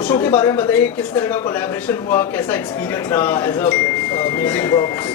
ओशो के बारे में बताइए, किस तरह का कोलैबोरेशन हुआ, कैसा एक्सपीरियंस रहा एज अ म्यूजिक बॉक्स?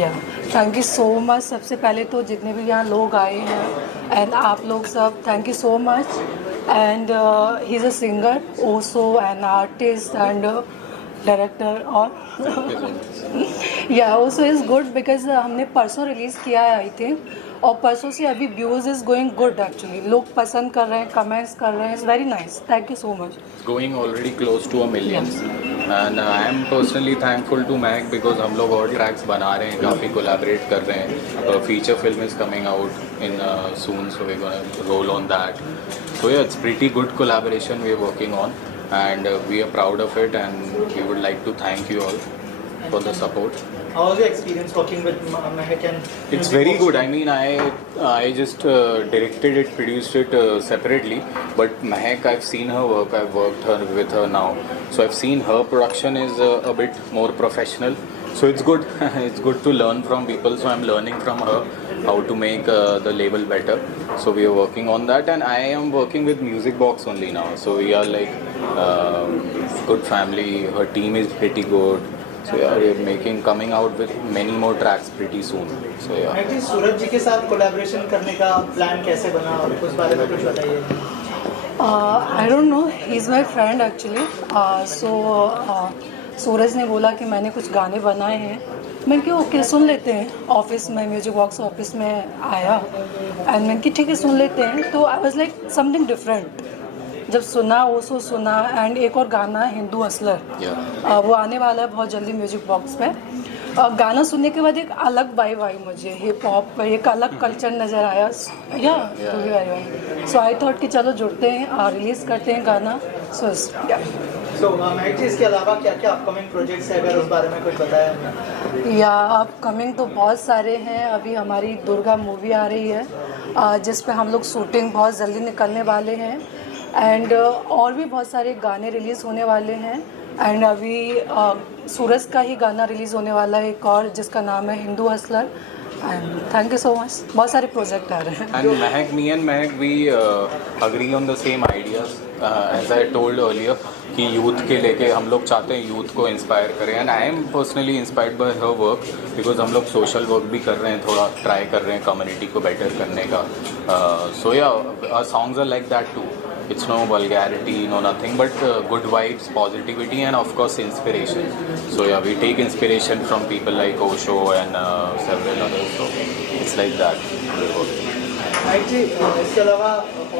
या थैंक यू सो मच। सबसे पहले तो जितने भी यहाँ लोग आए हैं एंड आप लोग सब, thank you so much. And he is a singer Osho and artist and director और या ओसो इज़ गुड बिकॉज हमने परसों रिलीज़ किया है आई थिंक, और परसों से अभी views is going good actually, लोग पसंद कर रहे हैं, कमेंट्स कर रहे हैं, it's very nice, thank you so much. Going already close to 1 million and I am personally thankful to Mahek because हम लोग और tracks बना रहे हैं, काफ़ी collaborate कर रहे हैं, feature film is coming out in soon, so we're gonna roll on that. So yeah, it's pretty good collaboration we're working on and we are proud of it and we would like to thank you all for the support. How was your experience working with Mahek and It's very good. I mean, I just directed it, produced it separately. But Mahek, I've seen her work. I've worked with her now, so I've seen her production is a bit more professional. So it's good. It's good to learn from people. So I'm learning from her how to make the label better. So we are working on that, and I am working with Music Box only now. So we are like good family. Her team is pretty good. So yeah, we're coming out with many more tracks pretty soon. So yeah. Actually Suraj ji के साथ collaboration करने का plan कैसे बना और उस बारे में कुछ बताइए। I don't know, he is my friend actually. So Suraj ने बोला कि मैंने कुछ गाने बनाए हैं, मैंने कहा ओके सुन लेते हैं। ऑफिस में, म्यूजिक बॉक्स ऑफिस में आया एंड मैंने कहा ठीक है सुन लेते हैं। तो I was like something different. जब सुना ओसो सुना एंड एक और गाना हिंदू हसलर, वो आने वाला है बहुत जल्दी म्यूजिक बॉक्स पे। गाना सुनने के बाद एक अलग वाइब आई मुझे, हिप हॉप, एक अलग कल्चर नज़र आया। या सो आई थॉट कि चलो जुड़ते हैं, रिलीज़ करते हैं गाना। सो महक जी, इसके अलावा क्या क्या अपकमिंग प्रोजेक्ट्स है, अगर उस बारे में कुछ बताया हमें? या अपकमिंग तो बहुत सारे हैं। अभी हमारी दुर्गा मूवी आ रही है जिस पे हम लोग शूटिंग बहुत जल्दी निकलने वाले हैं एंड और भी बहुत सारे गाने रिलीज़ होने वाले हैं। एंड अभी सूरज का ही गाना रिलीज़ होने वाला है एक और, जिसका नाम है Hindu Hustler. And thank you so much. बहुत सारे प्रोजेक्ट आ रहे हैं। And Mahek, me and Mahek, we agree on the same ideas. As I told earlier, कि यूथ के लेके हम लोग चाहते हैं यूथ को इंस्पायर करें and I am personally inspired by her work because हम लोग सोशल वर्क भी कर रहे हैं, थोड़ा ट्राई कर रहे हैं कम्युनिटी को बेटर करने का। सो या songs are like that too. It's no vulgarity, no nothing, but good vibes, positivity, and of course inspiration. So yeah, we take inspiration from people like Osho and several others. So it's like that. महक जी, इसके अलावा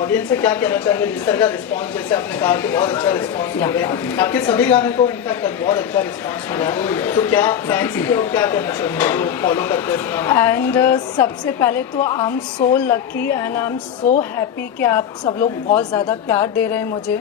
audience से क्या कहना चाहेंगे? जिस तरह का response, जैसे आपने कहा कि बहुत अच्छा रिस्पांस मिल रहा है, आपके सभी गाने को इनफैक्ट बहुत अच्छा रिस्पांस मिला है, तो क्या फैंस को क्या कहना चाहेंगे जो फॉलो करते हैं? एंड सबसे पहले तो I am so lucky and I am so happy कि आप सब लोग बहुत ज़्यादा प्यार दे रहे हैं मुझे।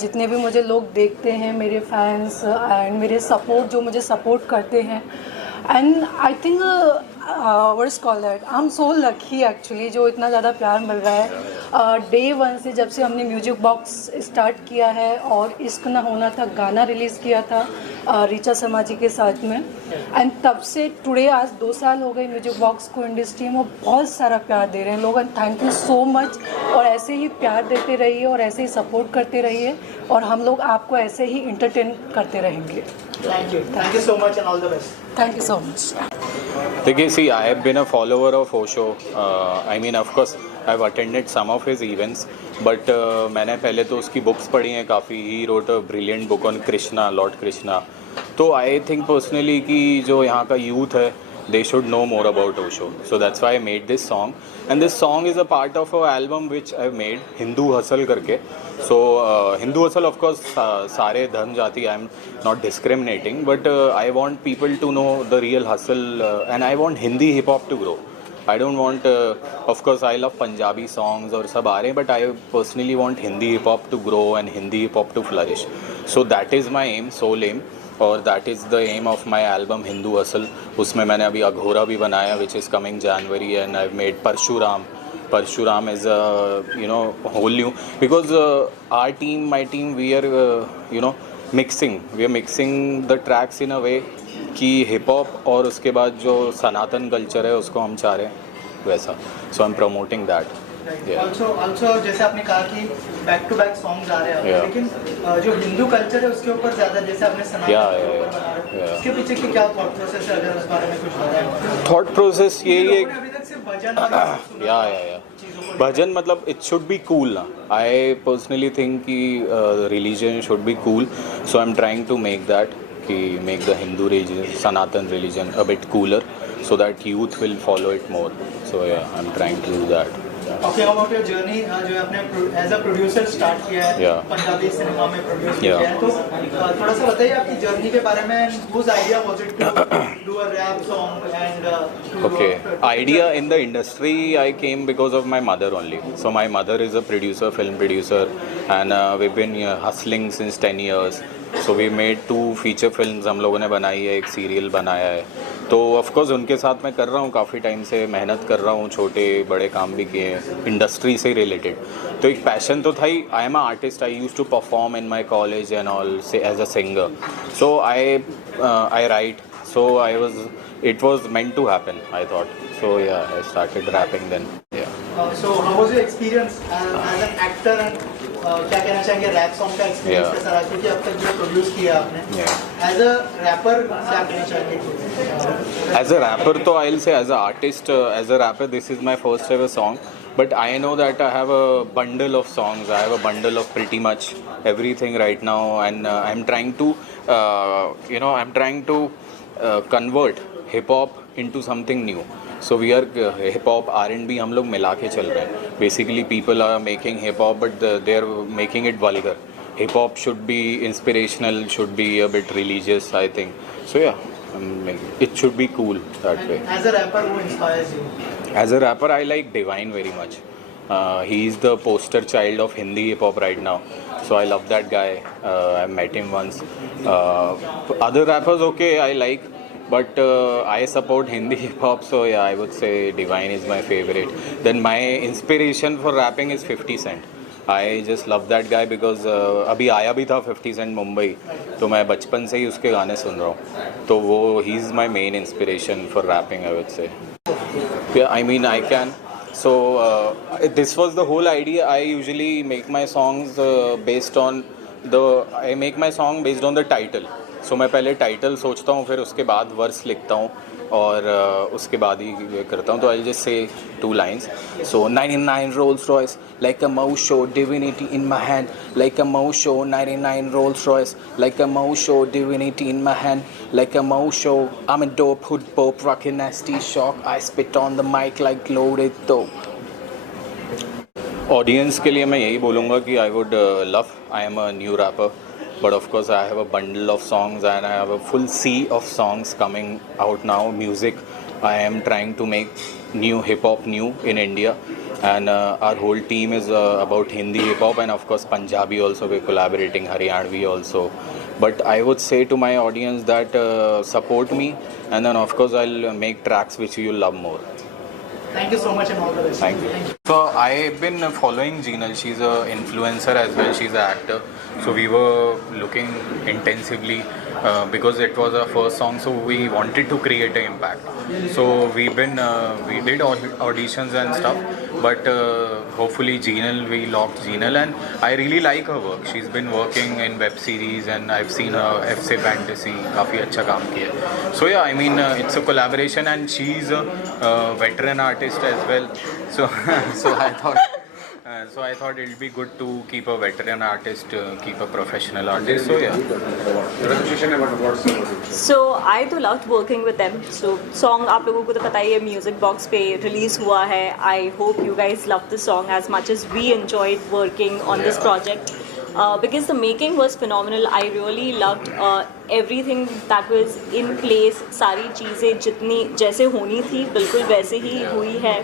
जितने भी मुझे लोग देखते हैं, मेरे फैंस एंड मेरे सपोर्ट, जो मुझे सपोर्ट करते हैं, and I think what's call that, I am so lucky actually जो इतना ज़्यादा प्यार मिल रहा है। डे वन से जब से हमने म्यूजिक बॉक्स स्टार्ट किया है और इश्क ना होना था गाना रिलीज़ किया था रीचा शर्मा जी के साथ में, एंड तब से टुडे आज 2 साल हो गए म्यूजिक बॉक्स को इंडस्ट्री में, बहुत सारा प्यार दे रहे हैं लोग। And thank you so much, और ऐसे ही प्यार देते रहिए और ऐसे ही सपोर्ट करते रहिए और हम लोग आपको ऐसे ही इंटरटेन करते रहेंगे। Thank you so much and all the best. Thank you so much. देखिए, see I have been a follower of Osho. I mean of course I have attended some of his events, but मैंने पहले तो उसकी books पढ़ी हैं काफ़ी। He wrote a brilliant book on Krishna, Lord Krishna. तो I think personally कि जो यहाँ का यूथ है, they should know more about Osho. So that's why I made this song, and this song is a part of an album which I've made, Hindu Hustle करके. So Hindu Hustle, of course, सारे धर्म जाति, I'm not discriminating, but I want people to know the real hustle, and I want Hindi hip hop to grow. I don't want, of course, I love Punjabi songs और सब आ रहे हैं, but I personally want Hindi hip hop to grow and Hindi hip hop to flourish. So that is my aim, sole aim. और that is the aim of my album Hindu hustle. उसमें मैंने अभी अघोरा भी बनाया which is coming January, and I made Parshuram is you know whole new because our team, my team, we are you know we are mixing the tracks in a way कि hip hop और उसके बाद जो सनातन culture है उसको हम चाह रहे हैं वैसा। So I am promoting that. Also जैसे आपने कहा कि बैक टू बैक सॉन्ग्स आ रहे हैं, Yeah. लेकिन जो हिंदू कल्चर है उसके ऊपर ज़्यादा, जैसे आपने सनातन Yeah, के yeah, ऊपर बना रहे हो, yeah. उसके पीछे की क्या थॉट प्रोसेस है, अगर उस बारे में कुछ बताएं? थॉट प्रोसेस यही है, लोगों ने अभी तक सिर्फ भजन और ये सब सुना या है, चीज़ों को भजन मतलब इट शुड बी कूल ना. आई पर्सनली थिंक कि religion should be cool, so I am trying to make that, कि make the Hindu religion, Sanatan religion a bit cooler, so that youth will follow it more. So yeah, I'm trying to do that. Talking about your journey, जो आपने as a producer start किया है, Yeah. Punjabi cinema में produce Yeah. किया है, तो थोड़ा सा बताइए आपकी जर्नी के बारे में. Whose idea was it to do a rap song and Okay, idea in the industry I came because of my mother only. So my mother is a producer, film producer, and we've been hustling since 10 years. So we made 2 feature films हम लोगों ने बनाई है, एक serial बनाया है. तो of course उनके साथ मैं कर रहा हूँ काफ़ी टाइम से, मेहनत कर रहा हूँ, छोटे बड़े काम भी किए हैं इंडस्ट्री से रिलेटेड. तो एक पैशन तो था ही. I am a artist, I use to perform in my college and all so as a singer. So I right, so I was, it was meant to happen, I thought. So yeah, I started rapping then. Yeah. So how was your experience as an actor, and क्या कहना चाहेंगे rap song का experience Yeah. कैसा रहा, क्योंकि अब तक जो प्रोड्यूस किया आपने, Yeah. एज अ रैपर क्या कहना चाहेंगे? As a rapper, though, I'll say as an artist, as a rapper, this is my first ever song. But I know that I have a bundle of songs. I have a bundle of pretty much everything right now, and I'm trying to, I'm trying to convert hip hop into something new. So we are hip hop, R&B हम लोग मिला के चल रहे हैं. Basically, people are making hip hop, but they are making it vulgar. Hip hop should be inspirational, should be a bit religious, I think. So yeah, it should be cool that way. As a rapper, who inspires you? As a rapper, I like Divine very much. He is the poster child of Hindi hip hop right now. So I love that guy. I met him once. Other rappers, okay, I like. But I support Hindi hip hop, so yeah, I would say Divine is my favorite. Then my inspiration for rapping is 50 Cent. I just love that guy because अभी आया भी था 50 Cent Mumbai, तो मैं बचपन से ही उसके गाने सुन रहा हूँ. तो वो he is my main inspiration for rapping, I would say. Yeah, I mean I can. So this was the whole idea. I usually make my songs based on I make my song based on the title. So मैं पहले title सोचता हूँ, फिर उसके बाद verse लिखता हूँ, और उसके बाद ही करता हूँ. तो I just say 2 lines. So 99 Rolls Royce, like a Mosho, divinity in my hand, like a Mosho. 99 Rolls Royce, like a Mosho, divinity in my hand, like a Mosho. I'm a dope hood pope, rockin' nasty shock. I spit on the mic like loaded dope. Audience के लिए मैं यही बोलूँगा कि I would love, I am a new rapper, but of course I have a bundle of songs and I have a full sea of songs coming out now. Music, I am trying to make new hip hop new in India, and our whole team is about Hindi hip hop, and of course Punjabi also, we're collaborating, Haryanvi also. But I would say to my audience that support me, and then of course I'll make tracks which you'll love more. Thank you so much and all the best. Thank you. So I've been following Jinal. She's an influencer as well. She's an actor. So we were looking intensively because it was our first song. So we wanted to create an impact. So we did auditions and stuff. But hopefully we locked Jinal, and I really like her work. She's been working in web series, and I've seen her FC Fantasy. काफ़ी अच्छा काम किया. So yeah, I mean it's a collaboration, and she's a veteran artist as well. So I thought it'll be good to keep a veteran artist, keep a professional artist. So yeah. So I तो loved working with them. So song आप लोगों को तो पता ही है, music box पे release हुआ है. I hope you guys love the song as much as we enjoyed working on this project. Because the making was phenomenal. I really loved everything that was in place. सारी चीज़ें जितनी जैसे होनी थी बिल्कुल वैसे ही हुई है.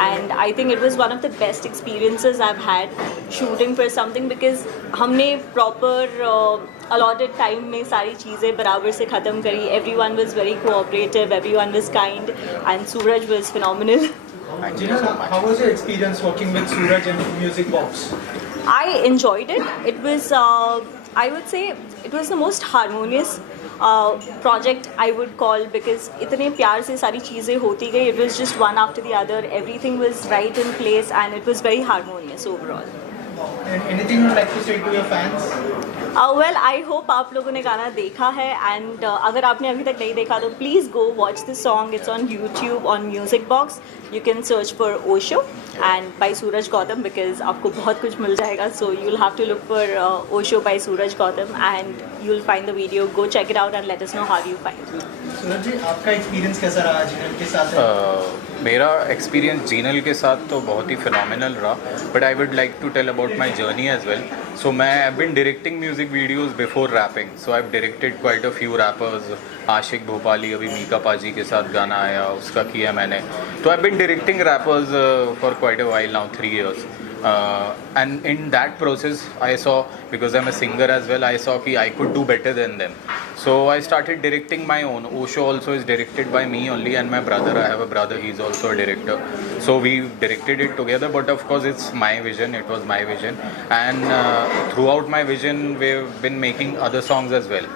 And I think it was one of the best experiences I've had shooting for something, because हमने proper allotted time में सारी चीज़ें बराबर से ख़त्म करी. Everyone was very cooperative, everyone was kind, and Suraj was phenomenal. Thank you so much. How was your experience working with Suraj and Music Box? I enjoyed it. It was, I would say, it was the most harmonious project I would call, because इतने प्यार से सारी चीज़ें होती गई. It was just one after the other. Everything was right in place and it was very harmonious overall. Anything you'd like to say to your fans? Well, I hope आप लोगों ने गाना देखा है, and अगर आपने अभी तक नहीं देखा तो please go watch the song. It's on YouTube on Music Box. You can search for Osho and by Suraj Gautam, because आपको बहुत कुछ मिल जाएगा. So you'll have to look for Osho by Suraj Gautam and you'll find the video. Go check it out and let us know how you find it. सूरज जी, आपका experience कैसा रहा जीनल के साथ? मेरा एक्सपीरियंस जीनल के साथ तो बहुत ही फिनोमिनल रहा, but I would like to tell about my journey as well. So मैं I been directing music videos before rapping. So I have directed quite a few rappers. Ashiq Bhopali, अभी मीका पाजी के साथ गाना आया, उसका किया मैंने. तो I been directing rappers for quite a while now, 3 years. And in that process I saw, because I'm a singer as well, I saw कि I could do better than them. So I started directing my own. Osho also is directed by me only and my brother. I have a brother, he's also a director. So we directed it together, but of course it's my vision, it was my vision. And throughout my vision we've been making other songs as well.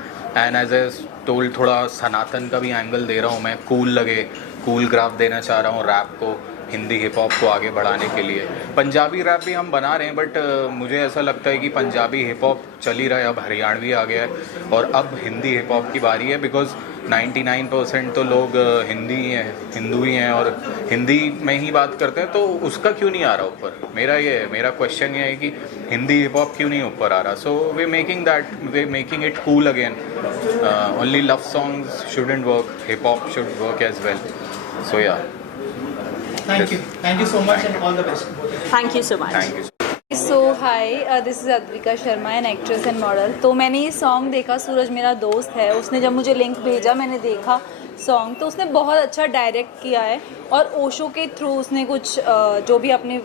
And as I told, थोड़ा सनातन का भी angle दे रहा हूँ मैं. Cool लगे, cool graph देना चाह रहा हूँ रैप को, हिंदी हिप हॉप को आगे बढ़ाने के लिए. पंजाबी रैप भी हम बना रहे हैं, बट मुझे ऐसा लगता है कि पंजाबी हिप हॉप चल ही रहा है, अब हरियाणवी आ गया है और अब हिंदी हिप हॉप की बारी है. बिकॉज 99% तो लोग हिंदी ही हैं, हिंदू ही हैं और हिंदी में ही बात करते हैं. तो उसका क्यों नहीं आ रहा ऊपर? मेरा क्वेश्चन ये है कि हिंदी हिप हॉप क्यों नहीं ऊपर आ रहा. So we making it cool again. Only love songs shouldn't work, hip hop should work as well. So yeah, Thank you so much and all the best. Thank you so much. Thank you. So hi, this is Advika Sharma, an actress and model. तो मैंने ये song देखा, सूरज मेरा दोस्त है, उसने जब मुझे लिंक भेजा मैंने देखा सॉन्ग, तो उसने बहुत अच्छा डायरेक्ट किया है और ओशो के थ्रू उसने कुछ जो भी अपनी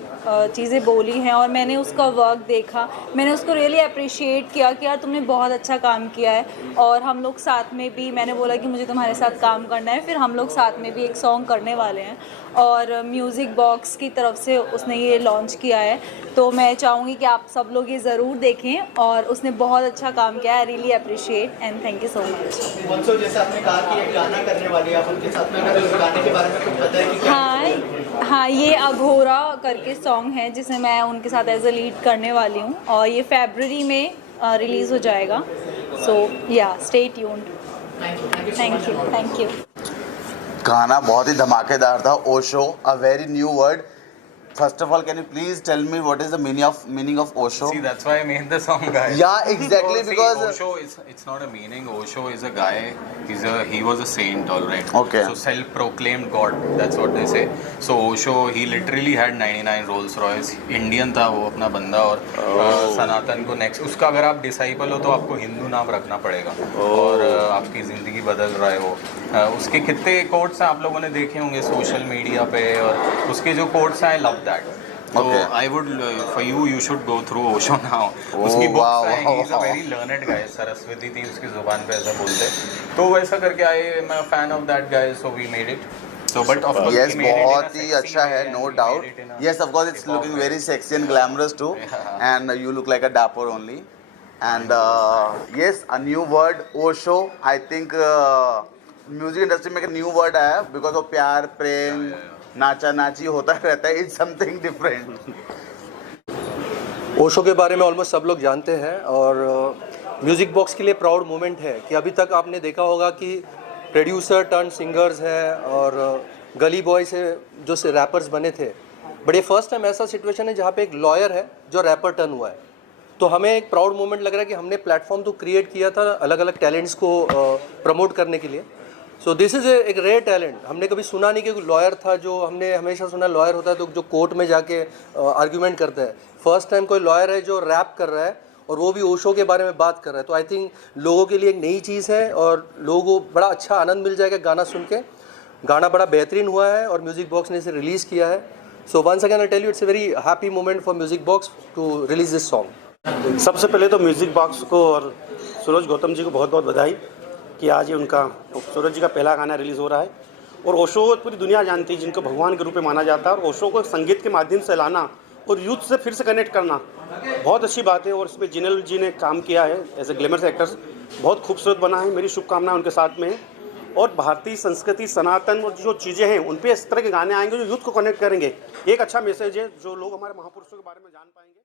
चीज़ें बोली हैं और मैंने उसका वर्क देखा, मैंने उसको रियली अप्रिशिएट किया कि यार तुमने बहुत अच्छा काम किया है. और हम लोग साथ में भी, मैंने बोला कि मुझे तुम्हारे साथ काम करना है, फिर हम लोग साथ में भी एक सॉन्ग करने वाले हैं और म्यूज़िक बॉक्स की तरफ से उसने ये लॉन्च किया है. तो मैं चाहूँगी कि आप सब लोग ये ज़रूर देखें और उसने बहुत अच्छा काम किया है. I really appreciate and thank you so much. Also जैसे आपने कहा कि एक गाना करने वाली है, आप उनके साथ में अगर उस गाने के बारे में कुछ पता है कि क्या? हाँ, ये अघोरा करके सॉन्ग है जिसमें मैं उनके साथ एज अ लीड करने वाली हूँ और ये February में रिलीज़ हो जाएगा. सो या, स्टे ट्यून्ड. Thank you. गाना बहुत ही धमाकेदार था. Osho, a very new word. First of all, can you please tell me what is the meaning of Osho? See, that's why I made the song, guys. Yeah, exactly. So, because Osho it's not a meaning. Osho is a guy. He was a saint, all right. Okay. So self-proclaimed God. That's what they say. So Osho, he literally had 99 Rolls Royce. Indian था वो अपना बंदा और सनातन को next. उसका अगर आप disciple हो तो आपको हिंदू नाम रखना पड़ेगा और आपकी ज़िंदगी बदल रहा है वो. उसके कितने कोट्स हैं आप लोगों ने देखे होंगे सोशल मीडिया पे और उसके जो कोट्स हैं, I love that. So I would for you should go through Osho now. उसकी books हैं, he is a very learned guy. Saraswati थी उसकी जुबान पे ऐसा बोलते. तो वैसा करके I'm a fan of that guy, so we made it. So but of course yes, we made it in a बहुत ही sexy अच्छा है, way, no and we doubt. made it in a Yes, of course, it's hip-hop looking way. very sexy and glamorous too. Yeah. And you look like a dapper only. And yes, a new word, Osho. I think music industry में एक new word आया because of प्यार, प्रेम, नाचा नाची होता रहता है. It's something different. Osho के बारे में ऑलमोस्ट सब लोग जानते हैं और म्यूज़िक बॉक्स के लिए प्राउड मोमेंट है कि अभी तक आपने देखा होगा कि प्रोड्यूसर टर्न सिंगर्स हैं और गली बॉय से जो से रैपर्स बने थे, बट ये फर्स्ट टाइम ऐसा सिचुएशन है जहाँ पे एक लॉयर है जो रैपर टर्न हुआ है. तो हमें एक प्राउड मोमेंट लग रहा है कि हमने प्लेटफॉर्म तो क्रिएट किया था अलग अलग टैलेंट्स को प्रमोट करने के लिए. सो दिस इज़ एक रेयर टैलेंट. हमने कभी सुना नहीं कि कोई लॉयर था, जो हमने हमेशा सुना लॉयर होता है तो जो कोर्ट में जाके आर्ग्यूमेंट करता है. फर्स्ट टाइम कोई लॉयर है जो रैप कर रहा है और वो भी ओशो के बारे में बात कर रहा है. तो आई थिंक लोगों के लिए एक नई चीज़ है और लोगों को बड़ा अच्छा आनंद मिल जाएगा गाना सुन के. गाना बड़ा बेहतरीन हुआ है और म्यूज़िक बॉक्स ने इसे रिलीज़ किया है. So once again I tell you, it's a very happy moment for music box to release this song. सबसे पहले तो म्यूज़िक बॉक्स को और सूरज गौतम जी को बहुत बहुत बधाई कि आज ये उनका सूरज जी का पहला गाना रिलीज़ हो रहा है. और ओशो पूरी दुनिया जानती है, जिनको भगवान के रूप में माना जाता है, और ओशो को संगीत के माध्यम से लाना और यूथ से फिर से कनेक्ट करना बहुत अच्छी बात है. और इसमें जिनल जी ने काम किया है एज ए ग्लैमरस एक्टर्स. बहुत खूबसूरत बना है। मेरी शुभकामनाएं उनके साथ में है और भारतीय संस्कृति, सनातन और जो चीज़ें हैं उन पे इस तरह के गाने आएंगे जो यूथ को कनेक्ट करेंगे। एक अच्छा मैसेज है जो लोग हमारे महापुरुषों के बारे में जान पाएंगे।